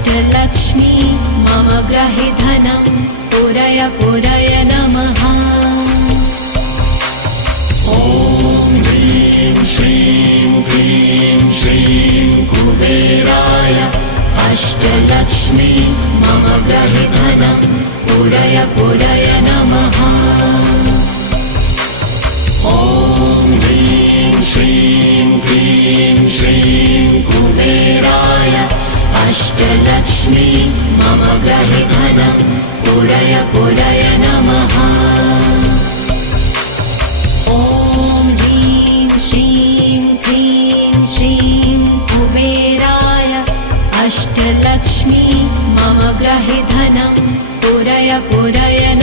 अष्टलक्ष्मी मम ग्रहे धनं पुरय पुरय नमः। ॐ ह्रीं श्रीं क्लीं श्रीं कुबेराय अष्टलक्ष्मी मम ग्रहे धनं पुरय पुरय नमः। ॐ ह्रीं श्रीं क्लीं श्रीं कुबेराय अष्टलक्ष्मी मम ग्रहे धनं पुरय पुरय नमः। ॐ ह्रीं श्रीं क्लीं श्रीं कुबेराय अष्टलक्ष्मी मम ग्रहे धनं पुरय पुरय